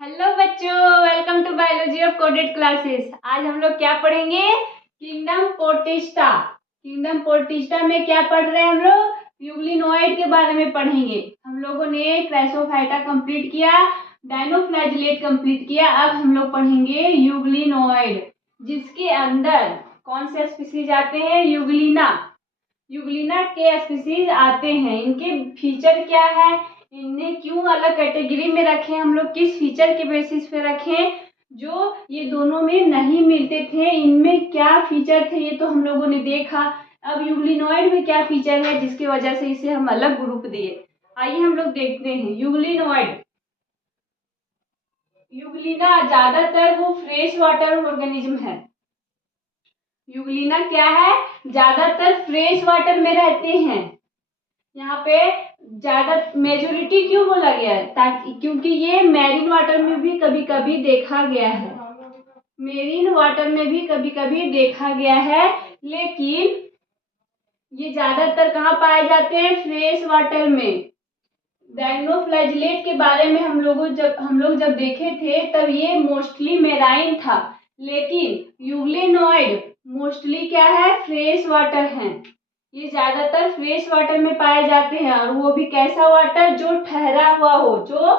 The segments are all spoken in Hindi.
हेलो बच्चों, welcome to biology of coded classes. आज हम लोग क्या पढ़ेंगे? किंगडम पोर्टिस्टा। किंगडम पोर्टिस्टा में क्या पढ़ रहे हैं हम लोग? यूग्लिनोइड के बारे में पढ़ेंगे। हम लोगों ने क्राइसोफाइटा कंप्लीट किया, डायनोफ्लैजिलेट कंप्लीट किया। अब हम लोग पढ़ेंगे यूग्लिनोइड, जिसके अंदर कौन से स्पीसीज आते हैं? यूग्लिना। यूग्लिना के स्पीसीज आते हैं। इनके फीचर क्या है, इन्हें क्यों अलग कैटेगरी में रखें, हम लोग किस फीचर के बेसिस पे रखें, जो ये दोनों में नहीं मिलते थे, इनमें क्या फीचर थे, ये तो हम लोगों ने देखा। अब यूग्लिनोइड में क्या फीचर है जिसकी वजह से इसे हम अलग ग्रुप दिए, आइए हम लोग देखते हैं। यूग्लिनोइड, यूग्लिना ज्यादातर वो फ्रेश वाटर ऑर्गेनिज्म है। यूग्लिना क्या है? ज्यादातर फ्रेश वाटर में रहते हैं। यहाँ पे ज्यादा मेजोरिटी क्यों बोला गया है? ताकि क्योंकि ये मैरीन वाटर में भी कभी कभी देखा गया है, मेरीन वाटर में भी कभी कभी देखा गया है, लेकिन ये ज्यादातर कहाँ पाए जाते हैं? फ्रेश वाटर में। डायनोफ्लैजिलेट के बारे में हम लोग जब देखे थे तब ये मोस्टली मेराइन था, लेकिन यूग्लिनोइड मोस्टली क्या है? फ्रेश वाटर है। ये ज्यादातर फ्रेश वाटर में पाए जाते हैं, और वो भी कैसा वाटर? जो ठहरा हुआ हो, जो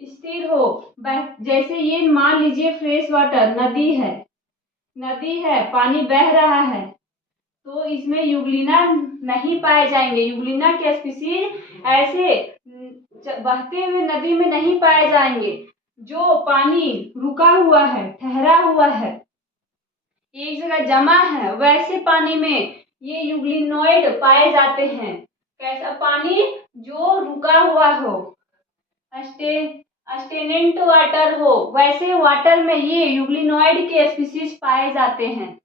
स्थिर हो। जैसे ये मान लीजिए फ्रेश वाटर नदी है, पानी बह रहा है, तो इसमें यूग्लिना नहीं पाए जाएंगे। यूग्लिना के स्पीसीज ऐसे बहते हुए नदी में नहीं पाए जाएंगे। जो पानी रुका हुआ है, ठहरा हुआ है, एक जगह जमा है, वैसे पानी में ये यूग्लिनोइड पाए जाते हैं। कैसा पानी? जो रुका हुआ हो, स्टेनेंट वाटर हो, वैसे वाटर में ये यूग्लिनोइड के स्पीसीज पाए जाते हैं।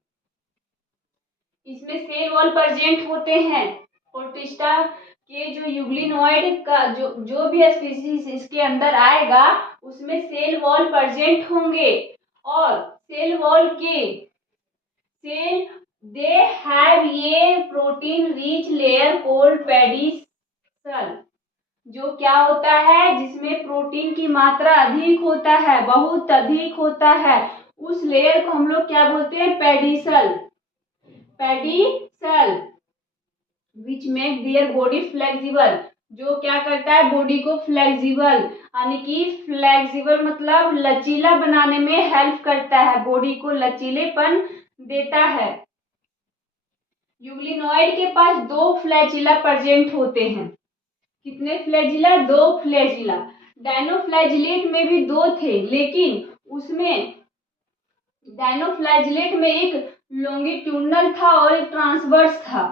इसमें सेल वॉल प्रेजेंट होते हैं। पोर्टिस्टा के जो यूग्लिनोइड का जो भी स्पीसीज इसके अंदर आएगा, उसमें सेल वॉल प्रेजेंट होंगे, और सेल वॉल के सेल दे हैव ये protein rich layer cold pedicel, जो क्या होता है? जिसमें प्रोटीन की मात्रा अधिक होता है, बहुत अधिक होता है। उस लेयर को हम लोग क्या बोलते हैं? Pedicel. Pedicel which make their body flexible, जो क्या करता है? बॉडी को फ्लेक्सिबल, यानी कि फ्लेक्सिबल मतलब लचीला बनाने में हेल्प करता है, बॉडी को लचीलेपन देता है। यूग्लिनोइड के पास दो फ्लैजिला प्रेजेंट होते हैं। कितने फ्लैजिला? दो फ्लैजिला। डायनोफ्लैजिलेट में भी दो थे, लेकिन उसमें डायनोफ्लैजिलेट में एक लॉन्गिट्यूडनल था और एक ट्रांसवर्स था।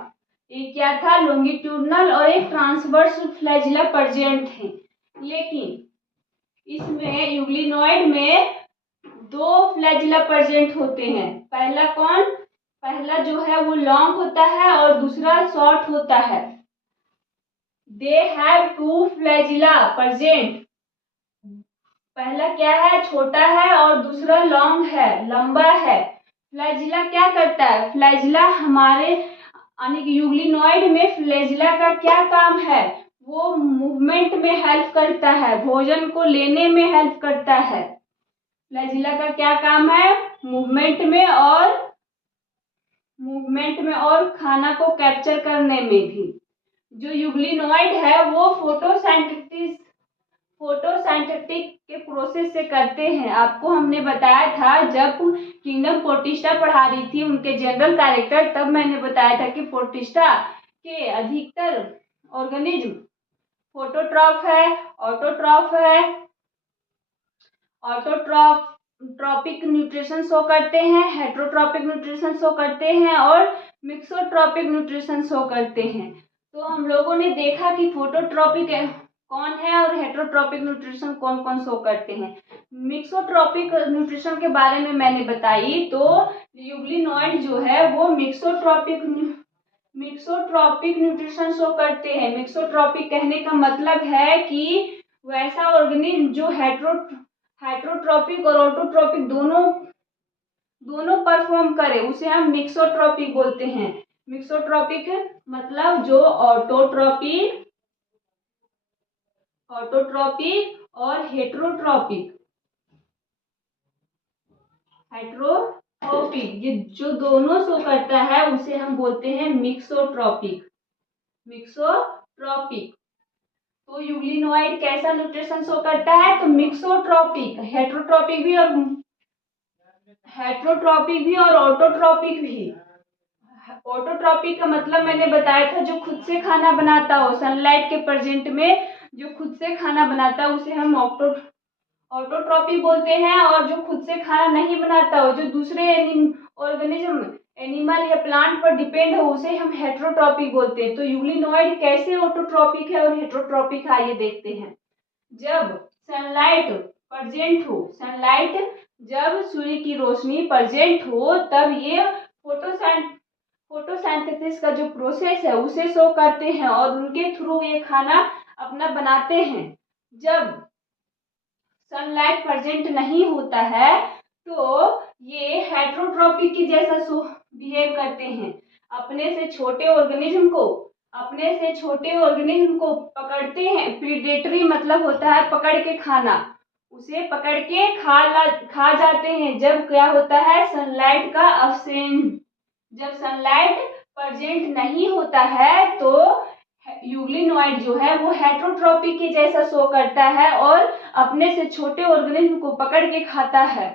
एक क्या था? लॉन्गिट्यूडनल और एक ट्रांसवर्स फ्लैजिला प्रेजेंट थे। लेकिन इसमें यूग्लिनोइड में दो फ्लैजिला प्रेजेंट होते हैं। पहला कौन? पहला जो है वो लॉन्ग होता है और दूसरा शॉर्ट होता है। They have two flagella present. पहला क्या है? छोटा है, और दूसरा लॉन्ग है, लंबा है। फ्लैजिला क्या करता है? फ्लैजिला हमारे यानी कि यूग्लिनोइड में फ्लैजिला का क्या काम है? वो मूवमेंट में हेल्प करता है, भोजन को लेने में हेल्प करता है। फ्लैजिला का क्या काम है? मूवमेंट में और खाना को कैप्चर करने में भी। जो यूग्लिनोइड है वो फोटोसिंथेटिक के प्रोसेस से करते हैं। आपको हमने बताया था जब किंगडम पोर्टिस्टा पढ़ा रही थी उनके जनरल कैरेक्टर, तब मैंने बताया था कि पोर्टिस्टा के अधिकतर ऑर्गेनिज्म फोटोट्रॉफ है, ऑटोट्रॉफ है। ऑटोट्रॉपिक न्यूट्रिशन शो करते हैं, हेट्रोट्रॉपिक न्यूट्रिशन शो करते हैं, और मिक्सोट्रॉपिक न्यूट्रिशन शो करते हैं। तो हम लोगों ने देखा कि फोटोट्रॉपिक कौन है और हेट्रोट्रॉपिक न्यूट्रिशन कौन कौन शो करते हैं। मिक्सोट्रॉपिक न्यूट्रिशन के बारे में मैंने बताई, तो यूग्लिनोइड जो है वो मिक्सोट्रॉपिक न्यूट्रिशन शो करते हैं। मिक्सोट्रॉपिक कहने का मतलब है कि वैसा ऑर्गेनिज्म जो हेट्रोट्रॉपिक और ऑटोट्रॉपिक दोनों परफॉर्म करे, उसे हम मिक्सोट्रॉपिक बोलते हैं। मिक्सोट्रॉपिक मतलब जो ऑटोट्रॉपिक और हेट्रोट्रॉपिक हेट्रोट्रॉपिक, ये जो दोनों शो करता है उसे हम बोलते हैं मिक्सोट्रॉपिक। मिक्सोट्रॉपिक। तो यूग्लिनोइड कैसा न्यूट्रिशन शो करता है? तो मिक्सोट्रॉपिक, हेट्रोट्रॉपिक भी और ऑटोट्रॉपिक भी। ऑटोट्रॉपिक का मतलब मैंने बताया था, जो खुद से खाना बनाता हो, सनलाइट के प्रेजेंट में जो खुद से खाना बनाता है उसे हम ऑटोट्रॉपिक बोलते हैं। और जो खुद से खाना नहीं बनाता हो, जो दूसरे ऑर्गेनिज्म, एनिमल या प्लांट पर डिपेंड हो, उसे हम हेट्रोट्रॉपिक बोलते हैं। तो यूग्लिनोइड कैसे ऑटोट्रॉपिक है और हेट्रोट्रॉपिक है, आइए देखते हैं। जब सनलाइट प्रेजेंट हो, जब सूर्य की रोशनी प्रेजेंट हो, तब ये फोटोसिंथेसिस का जो प्रोसेस है उसे शो करते हैं और उनके थ्रू ये खाना अपना बनाते हैं। जब सनलाइट प्रेजेंट नहीं होता है तो ये हेट्रोट्रॉपिक की जैसा बिहेव करते हैं। अपने से छोटे ऑर्गेनिज्म को पकड़ते हैं। प्रीडेटरी मतलब होता है पकड़ के खाना, उसे पकड़ के खा जाते हैं। जब क्या होता है? सनलाइट का अब्सेंस, जब सनलाइट प्रेजेंट नहीं होता है तो यूग्लिनोइड जो है वो हेट्रोट्रॉपिक के जैसा शो करता है और अपने से छोटे ऑर्गेनिज्म को पकड़ के खाता है।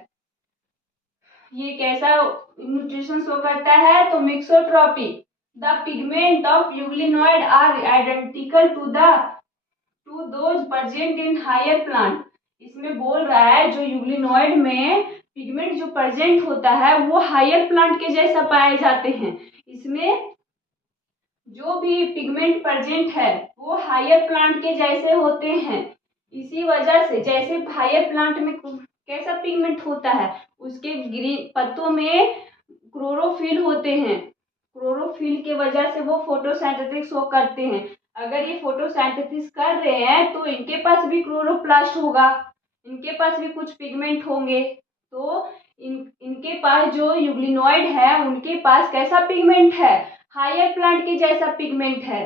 ये कैसा न्यूट्रिशन शो करता है? तो mixotrophic. The pigment of euglenoid are identical to those present in higher plant. इसमें बोल रहा है जो यूग्लिनोइड में पिगमेंट जो प्रेजेंट होता है वो हायर प्लांट के जैसा पाए जाते हैं। इसमें जो भी पिगमेंट प्रेजेंट है वो हायर प्लांट के जैसे होते हैं। इसी वजह से जैसे हायर प्लांट में कैसा पिगमेंट होता है, उसके ग्रीन पत्तों में क्लोरोफिल होते हैं। क्लोरोफिल के वजह से वो फोटोसिंथेसिस शो करते हैं। अगर ये फोटोसिंथेसिस कर रहे हैं तो इनके पास भी क्लोरोप्लास्ट होगा, इनके पास भी कुछ पिगमेंट होंगे। तो इनके पास जो यूग्लिनोइड है उनके पास कैसा पिगमेंट है? हायर प्लांट के जैसा पिगमेंट है,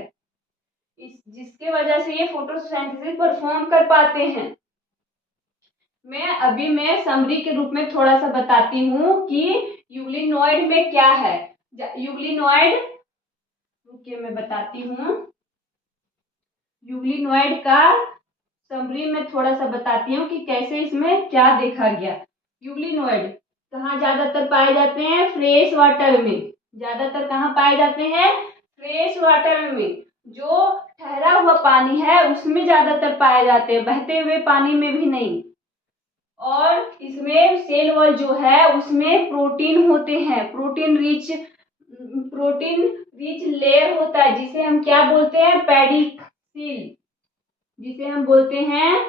जिसके वजह से ये फोटोसिंथेसिस परफॉर्म कर पाते हैं। मैं समरी के रूप में थोड़ा सा बताती हूँ कि यूग्लिनोइड में क्या है। यूग्लिनोइड, रुकिए मैं बताती हूँ। यूग्लिनोइड का समरी में थोड़ा सा बताती हूँ कि कैसे इसमें क्या देखा गया। यूग्लिनोइड कहाँ ज्यादातर पाए जाते हैं? फ्रेश वाटर में। ज्यादातर कहाँ पाए जाते हैं? फ्रेश वाटर में। जो ठहरा हुआ पानी है उसमें ज्यादातर पाए जाते हैं, बहते हुए पानी में भी नहीं। और इसमें सेल वॉल जो है उसमें प्रोटीन होते हैं, प्रोटीन रिच लेयर होता है, जिसे हम क्या बोलते हैं? पेडिसील, जिसे हम बोलते हैं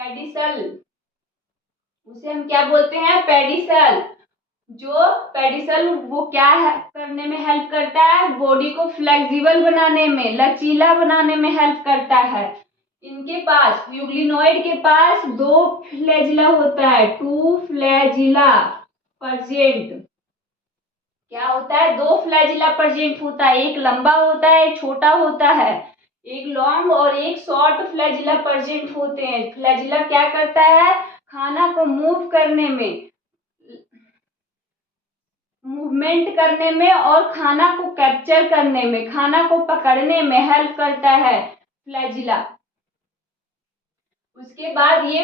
पेडिसल, उसे हम क्या बोलते हैं? पेडिसल। जो पेडिसल वो क्या करने में हेल्प करता है? बॉडी को फ्लेक्सिबल बनाने में, लचीला बनाने में हेल्प करता है। इनके पास, यूग्लिनोइड के पास 2 फ्लैजिला होता है, 2 फ्लैजिला प्रेजेंट। क्या होता है? 2 फ्लैजिला प्रेजेंट होता है। एक लंबा होता है, एक छोटा होता है। एक लॉन्ग और एक शॉर्ट फ्लैजिला प्रेजेंट होते हैं। फ्लैजिला क्या करता है? खाना को मूवमेंट करने में और खाना को कैप्चर करने में, खाना को पकड़ने में हेल्प करता है फ्लैजिला। उसके बाद ये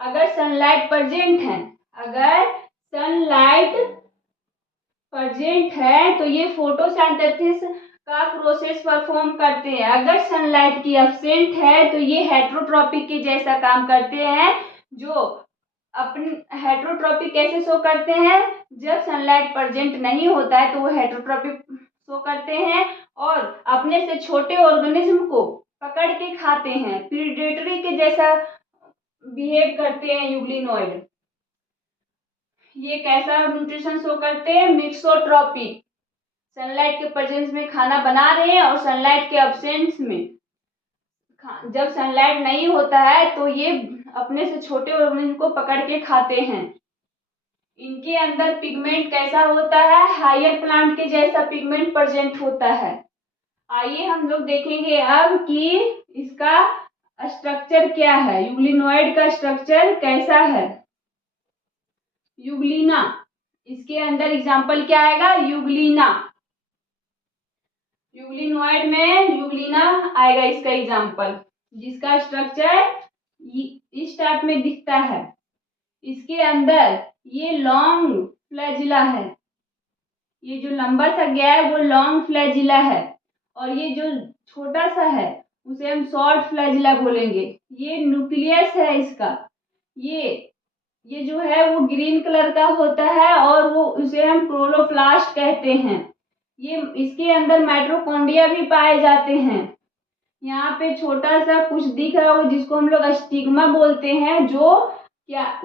अगर सनलाइट प्रेजेंट है तो ये फोटोसिंथेसिस का प्रोसेस परफॉर्म करते हैं। अगर सनलाइट की एब्सेंट है तो ये हेट्रोट्रॉपिक के जैसा काम करते हैं। जो अपने हेट्रोट्रॉपिक कैसे शो करते हैं? जब सनलाइट प्रेजेंट नहीं होता है तो वो हेट्रोट्रॉपिक शो करते हैं और अपने से छोटे ऑर्गेनिज्म को पकड़ के खाते हैं। प्रीडेटरी के जैसा बिहेव करते हैं यूग्लिनोइड। ये कैसा न्यूट्रिशन शो करते हैं? मिक्सोट्रॉपिक। सनलाइट के प्रेजेंस में खाना बना रहे हैं और सनलाइट के एब्सेंस में, जब सनलाइट नहीं होता है तो ये अपने से छोटे ऑर्गेनिज्म को पकड़ के खाते हैं। इनके अंदर पिगमेंट कैसा होता है? हायर प्लांट के जैसा पिगमेंट प्रेजेंट होता है। आइए हम लोग देखेंगे अब कि इसका स्ट्रक्चर क्या है, यूग्लिनोइड का स्ट्रक्चर कैसा है। यूग्लिना, इसके अंदर एग्जाम्पल क्या आएगा, यूग्लिना। यूग्लिनोइड में यूग्लिना आएगा इसका एग्जाम्पल, जिसका स्ट्रक्चर इस टाइप में दिखता है। इसके अंदर ये लॉन्ग फ्लैजिला है, ये जो लंबा सा गया है वो लॉन्ग फ्लैजिला है, और ये जो छोटा सा है उसे हम शॉर्ट फ्लैजिला बोलेंगे। ये न्यूक्लियस है इसका, ये जो है वो ग्रीन कलर का होता है और वो उसे हम क्लोरोप्लास्ट कहते हैं। ये इसके अंदर माइटोकॉन्ड्रिया भी पाए जाते हैं। यहाँ पे छोटा सा कुछ दिख रहा हो जिसको हम लोग स्टिग्मा बोलते हैं, जो क्या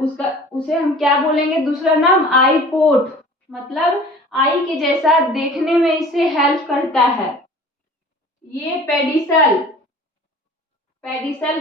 उसे हम क्या बोलेंगे, दूसरा नाम आई पोर्ट, मतलब आई के जैसा देखने में इसे हेल्प करता है। ये पेडिसल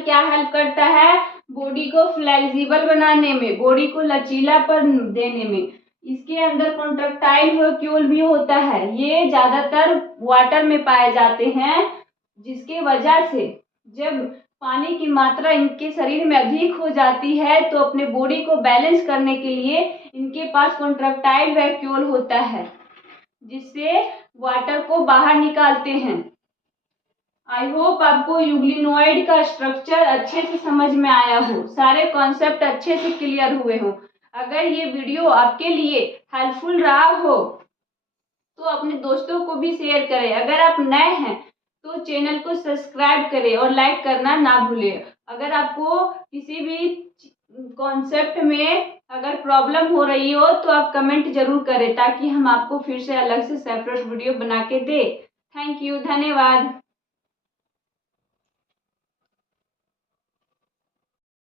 क्या हेल्प करता है, बॉडी को फ्लेक्सिबल बनाने में, बॉडी को लचीलापन देने में। इसके अंदर कॉन्ट्रैक्टाइल वैक्यूल भी होता है। ये ज्यादातर वाटर में पाए जाते हैं, जिसके वजह से जब पानी की मात्रा इनके शरीर में अधिक हो जाती है तो अपने बॉडी को बैलेंस करने के लिए इनके पास कॉन्ट्रैक्टाइल वैक्यूल होता है, जिससे वाटर को बाहर निकालते हैं। आई होप आपको यूग्लिनोइड का स्ट्रक्चर अच्छे से समझ में आया हो, सारे कॉन्सेप्ट अच्छे से क्लियर हुए हो। अगर ये वीडियो आपके लिए हेल्पफुल रहा हो तो अपने दोस्तों को भी शेयर करें। अगर आप नए हैं तो चैनल को सब्सक्राइब करें और लाइक करना ना भूलें। अगर आपको किसी भी कॉन्सेप्ट में अगर प्रॉब्लम हो रही हो तो आप कमेंट जरूर करें, ताकि हम आपको फिर से अलग से सेपरेट वीडियो बना के दें। थैंक यू, धन्यवाद।